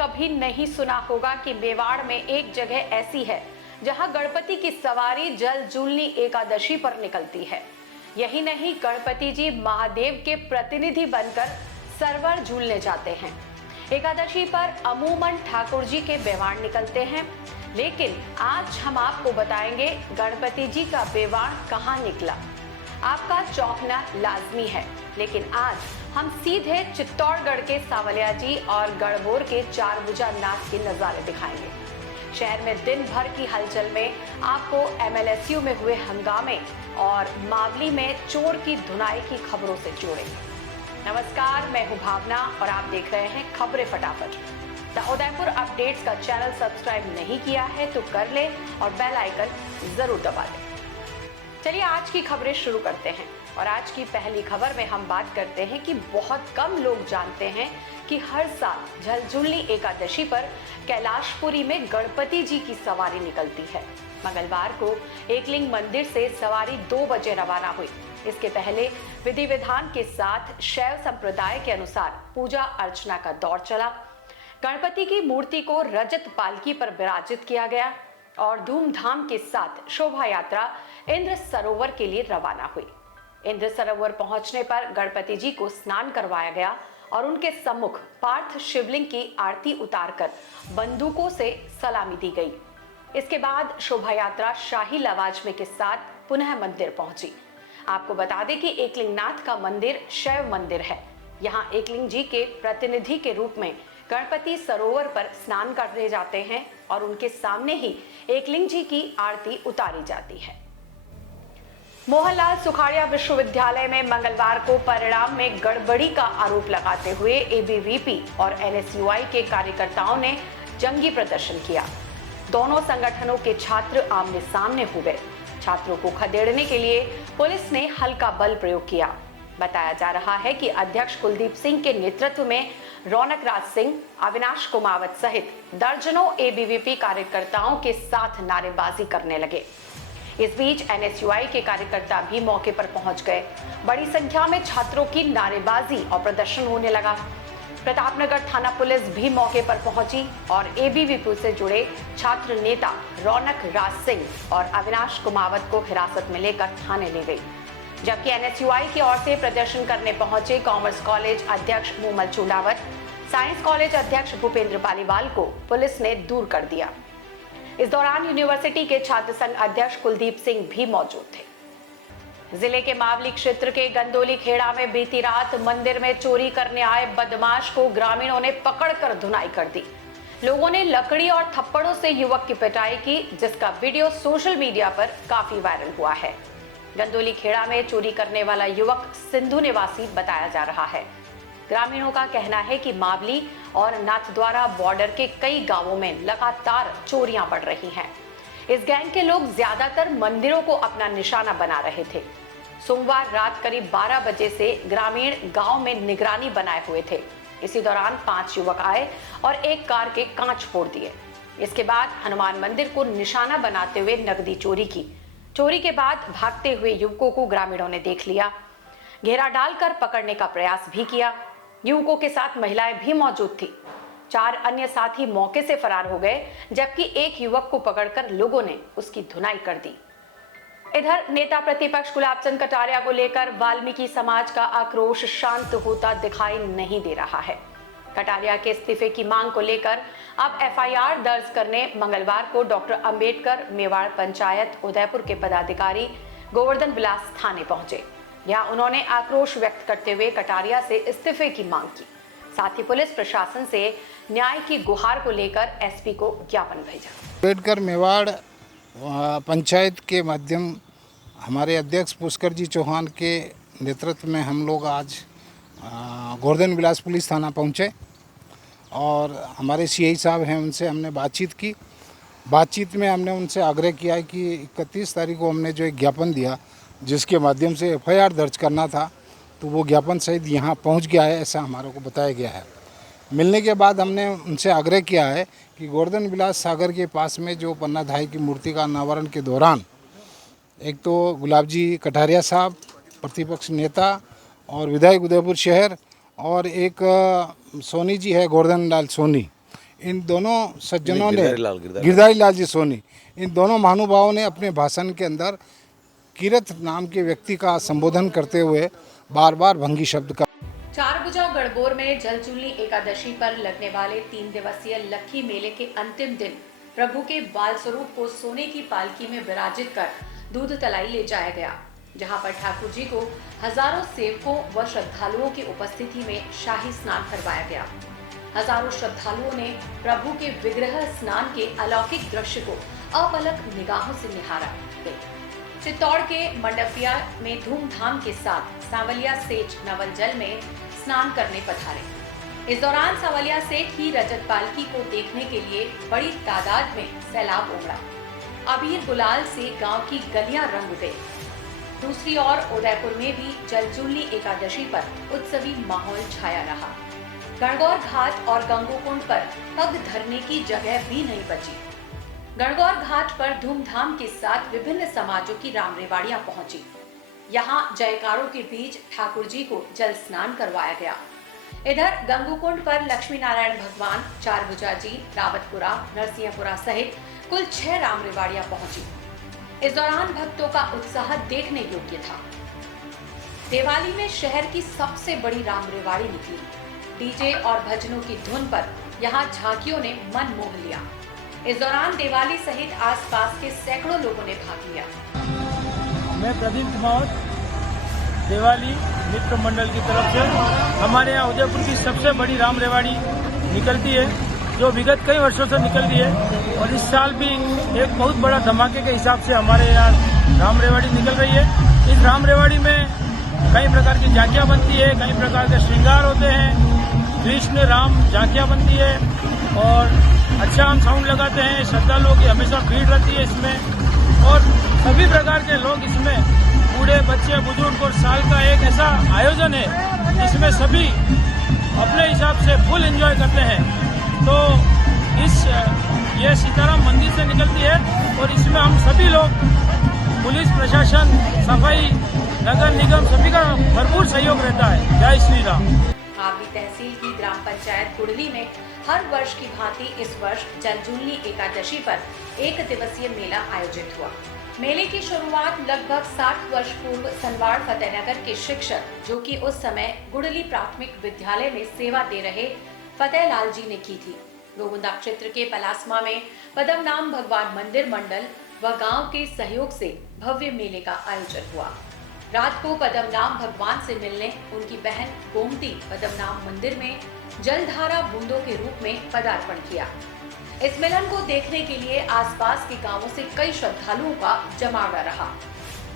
कभी नहीं सुना होगा कि मेवाड़ में एक जगह ऐसी है जहां गणपति की सवारी जल जूलनी एकादशी पर निकलती है। यही नहीं, गणपति जी महादेव के प्रतिनिधि बनकर सरवर झूलने जाते हैं। एकादशी पर अमूमन ठाकुर जी के बेवाण निकलते हैं, लेकिन आज हम आपको बताएंगे गणपति जी का बेवाण कहां निकला। आपका चौंकना लाजमी है, लेकिन आज हम सीधे चित्तौड़गढ़ के सांवलिया जी और गढ़बोर के चारभुजा नाथ के नजारे दिखाएंगे। शहर में दिन भर की हलचल में आपको एमएलएसयू में हुए हंगामे और मावली में चोर की धुनाई की खबरों से जोड़ेंगे। नमस्कार, मैं हूं भावना और आप देख रहे हैं खबरें फटाफट। द उदयपुर अपडेट्स का चैनल सब्सक्राइब नहीं किया है तो कर ले और बेल आइकन जरूर दबा दें। चलिए आज की खबरें शुरू करते हैं और आज की पहली खबर में हम बात करते हैं कि बहुत कम लोग जानते हैं कि हर साल झलझुलनी एकादशी पर कैलाशपुरी में गणपति जी की सवारी निकलती है। मंगलवार को एकलिंग मंदिर से सवारी 2 बजे रवाना हुई। इसके पहले विधि विधान के साथ शैव संप्रदाय के अनुसार पूजा अर्चना का दौर चला। गणपति की मूर्ति को रजत पालकी पर विराजित किया गया और धूमधाम के साथ शोभा यात्रा इंद्र सरोवर के लिए रवाना हुई। इंद्र सरोवर पहुंचने पर गणपति जी को स्नान करवाया गया और उनके सम्मुख पार्थ शिवलिंग की आरती उतारकर बंदूकों से सलामी दी गई। इसके बाद शोभा यात्रा शाही लवाजमे के साथ पुनः मंदिर पहुंची। आपको बता दें कि एकलिंगनाथ का मंदिर शैव मंदिर है। यहाँ एकलिंग जी के प्रतिनिधि के रूप में गणपति सरोवर पर स्नान करने जाते हैं और उनके सामने ही एकलिंग जी की आरती उतारी जाती है। मोहनलाल सुखाड़िया विश्वविद्यालय में मंगलवार को परिणाम में गड़बड़ी का आरोप लगाते हुए एबीवीपी और एनएसयूआई के कार्यकर्ताओं ने जंगी प्रदर्शन किया। दोनों संगठनों के छात्र आमने सामने हुए। छात्रों को खदेड़ने के लिए पुलिस ने हल्का बल प्रयोग किया। बताया जा रहा है कि अध्यक्ष कुलदीप सिंह के नेतृत्व में रौनक राज सिंह, अविनाश कुमावत सहित दर्जनों एबीवीपी कार्यकर्ताओं के साथ नारेबाजी करने लगे। इस बीच एनएसयूआई के कार्यकर्ता भी मौके पर पहुंच गए। बड़ी संख्या में छात्रों की नारेबाजी और प्रदर्शन होने लगा। प्रतापनगर थाना पुलिस भी मौके पर पहुंची और एबीवीपी से जुड़े छात्र नेता रौनक राज सिंह और अविनाश कुमावत को हिरासत में लेकर थाने ले गई। जबकि एनएसयूआई की ओर से प्रदर्शन करने पहुंचे कॉमर्स कॉलेज अध्यक्ष मूमल चूडावत, साइंस कॉलेज अध्यक्ष भूपेंद्र पालीवाल को पुलिस ने दूर कर दिया। इस दौरान यूनिवर्सिटी के छात्र संघ अध्यक्ष कुलदीप सिंह भी मौजूद थे। जिले के मावली क्षेत्र के गंदोली खेड़ा में बीती रात मंदिर में चोरी करने आए बदमाश को ग्रामीणों ने पकड़कर धुनाई कर दी। लोगों ने लकड़ी और थप्पड़ों से युवक की पिटाई की, जिसका वीडियो सोशल मीडिया पर काफी वायरल हुआ है। गंदोली खेड़ा में चोरी करने वाला युवक सिंधु निवासी बताया जा रहा है। ग्रामीणों का कहना है कि मावली और नाथद्वारा बॉर्डर के कई गांवों में लगातार चोरियां बढ़ रही हैं। इस गैंग के लोग ज्यादातर मंदिरों को अपना निशाना बना रहे थे। सोमवार रात करीब 12 बजे से ग्रामीण गांव में निगरानी बनाए हुए थे। इसी दौरान 5 युवक आए और एक कार के कांच फोड़ दिए। इसके बाद हनुमान मंदिर को निशाना बनाते हुए नकदी चोरी की। चोरी के बाद भागते हुए युवकों को ग्रामीणों ने देख लिया। घेरा डालकर पकड़ने का प्रयास भी किया। युवकों के साथ महिलाएं भी मौजूद थी। 4 अन्य साथी मौके से फरार हो गए, जबकि एक युवक को पकड़कर लोगों ने उसकी धुनाई कर दी। इधर नेता प्रतिपक्ष गुलाब चंद कटारिया को लेकर वाल्मीकि समाज का आक्रोश शांत होता दिखाई नहीं दे रहा है। कटारिया के इस्तीफे की मांग को लेकर अब एफआईआर दर्ज करने मंगलवार को डॉक्टर अंबेडकर मेवाड़ पंचायत उदयपुर के पदाधिकारी गोवर्धन विलास थाने पहुंचे। यहाँ उन्होंने आक्रोश व्यक्त करते हुए कटारिया से इस्तीफे की मांग की। साथ ही पुलिस प्रशासन से न्याय की गुहार को लेकर एसपी को ज्ञापन भेजा। अंबेडकर मेवाड़ पंचायत के माध्यम हमारे अध्यक्ष पुष्कर जी चौहान के नेतृत्व में हम लोग आज गोवर्धन विलास पुलिस थाना पहुँचे और हमारे सीआई साहब हैं, उनसे हमने बातचीत की। बातचीत में हमने उनसे आग्रह किया कि 31 तारीख को हमने जो एक ज्ञापन दिया जिसके माध्यम से एफआईआर दर्ज करना था, तो वो ज्ञापन सहित यहाँ पहुँच गया है, ऐसा हमारे को बताया गया है। मिलने के बाद हमने उनसे आग्रह किया है कि गोवर्धन विलास सागर के पास में जो पन्नाधाई की मूर्ति का अनावरण के दौरान एक तो गुलाब जी कटारिया साहब प्रतिपक्ष नेता और विधायक उदयपुर शहर और एक सोनी जी है गोवर्धन लाल सोनी, इन दोनों सज्जनों ने गिरधारी गिरधारी लाल जी सोनी, इन दोनों महानुभावों ने अपने भाषण के अंदर कीरत नाम के व्यक्ति का संबोधन करते हुए बार बार भंगी शब्द का चारभुजा गणगौर में जलजूलनी एकादशी पर लगने वाले 3 दिवसीय लक्खी मेले के अंतिम दिन प्रभु के बाल स्वरूप को सोने की पालकी में विराजित कर दूध तलाई ले जाया गया, जहां पर ठाकुर जी को हजारों सेवकों व श्रद्धालुओं की उपस्थिति में शाही स्नान करवाया गया। हजारों श्रद्धालुओं ने प्रभु के विग्रह स्नान के अलौकिक दृश्य को अपलक निगाहों से निहारा। चित्तौड़ के मंडपिया में धूमधाम के साथ सांवलिया सेठ नवल जल में स्नान करने पधारे। इस दौरान सांवलिया सेठ की रजत पालकी को देखने के लिए बड़ी तादाद में सैलाब उमड़ा। अबीर गुलाल से गांव की गलियां रंग गई। दूसरी ओर उदयपुर में भी जलजूलनी एकादशी पर उत्सवी माहौल छाया रहा। गणगौर घाट और गंगोकुंड पर पग धरने की जगह भी नहीं बची। गणगौर घाट पर धूमधाम के साथ विभिन्न समाजों की रामरेवाड़ियां पहुंची। यहां जयकारों के बीच ठाकुर जी को जल स्नान करवाया गया। इधर गंगोकुंड पर लक्ष्मी नारायण भगवान, चारभुजा जी, रावतपुरा, नरसिंहपुरा सहित कुल 6 रामरेवाड़ियां पहुंची। इस दौरान भक्तों का उत्साह देखने योग्य था। दिवाली में शहर की सबसे बड़ी रामरेवाड़ी निकली। डीजे और भजनों की धुन पर यहां झांकियों ने मन मोह लिया। इस दौरान दिवाली सहित आसपास के सैकड़ों लोगों ने भाग लिया। मैं प्रदीप कुमार, दिवाली मित्र मंडल की तरफ से हमारे यहाँ उदयपुर की सबसे बड़ी राम रेवाड़ी निकलती है, जो विगत कई वर्षों से निकल रही है और इस साल भी एक बहुत बड़ा धमाके के हिसाब से हमारे यहाँ राम रेवाड़ी निकल रही है। इस राम रेवाड़ी में कई प्रकार की झांकियाँ बनती है, कई प्रकार के श्रृंगार होते हैं, कृष्ण राम झांकियाँ बनती है और अच्छा हम साउंड लगाते हैं। श्रद्धालुओं की हमेशा भीड़ रहती है इसमें और सभी प्रकार के लोग इसमें, बूढ़े बच्चे बुजुर्ग, और साल का एक ऐसा आयोजन है जिसमें सभी अपने हिसाब से फुल एंजॉय करते हैं। तो ये सीताराम मंदिर से निकलती है और इसमें हम सभी लोग, पुलिस प्रशासन, सफाई, नगर निगम, सभी का भरपूर सहयोग रहता है। जय श्री राम। हावड़ी तहसील की ग्राम पंचायत कुड़ली में हर वर्ष की भांति इस वर्ष जलजूलनी एकादशी पर 1 दिवसीय मेला आयोजित हुआ। मेले की शुरुआत लगभग 60 वर्ष पूर्व सनवाड़ फतेहनगर के शिक्षक, जो कि उस समय गुड़ली प्राथमिक विद्यालय में सेवा दे रहे फतेहलाल जी ने की थी। गोविंदा क्षेत्र के पलासमा में पद्मनाभ भगवान मंदिर मंडल व गांव के सहयोग से भव्य मेले का आयोजन हुआ। रात को पद्मनाभ भगवान से मिलने उनकी बहन गोमती पद्मनाभ मंदिर में जलधारा बूंदों के रूप में पदार्पण किया। इस मिलन को देखने के लिए आसपास के गांवों से कई श्रद्धालुओं का जमावड़ा रहा।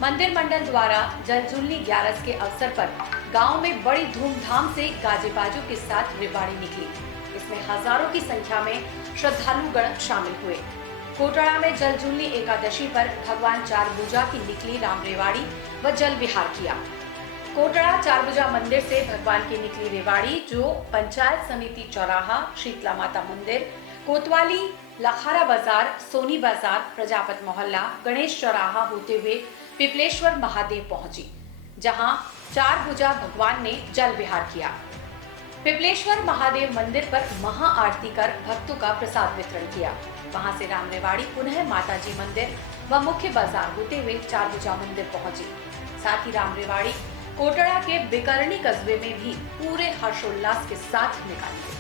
मंदिर मंडल द्वारा जलजूलनी 11 के अवसर पर गांव में बड़ी धूमधाम से गाजे बाजों के साथ रेवाड़ी निकली। इसमें हजारों की संख्या में श्रद्धालुगण शामिल हुए। कोटड़ा में जलजूलनी एकादशी पर भगवान चारभुजा की निकली राम रेवाड़ी व जल विहार किया। कोटड़ा चारभुजा मंदिर से भगवान की निकली रेवाड़ी, जो पंचायत समिति चौराहा, शीतला माता मंदिर, कोतवाली, लखारा बाजार, सोनी बाजार, प्रजापत मोहल्ला, गणेश चौराहा होते हुए पिपलेश्वर महादेव पहुंची, जहां चारभुजा भगवान ने जल विहार किया। पिपलेश्वर महादेव मंदिर पर महाआरती कर भक्तों का प्रसाद वितरण किया। वहां से राम रेवाड़ी पुनः माताजी मंदिर व मुख्य बाजार होते हुए चारभुजा मंदिर पहुंची। साथ ही राम रेवाड़ी कोटड़ा के बिकरणी कस्बे में भी पूरे हर्षोल्लास के साथ निकाली गई।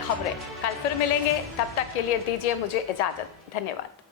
खबरें कल फिर मिलेंगे, तब तक के लिए दीजिए मुझे इजाजत। धन्यवाद।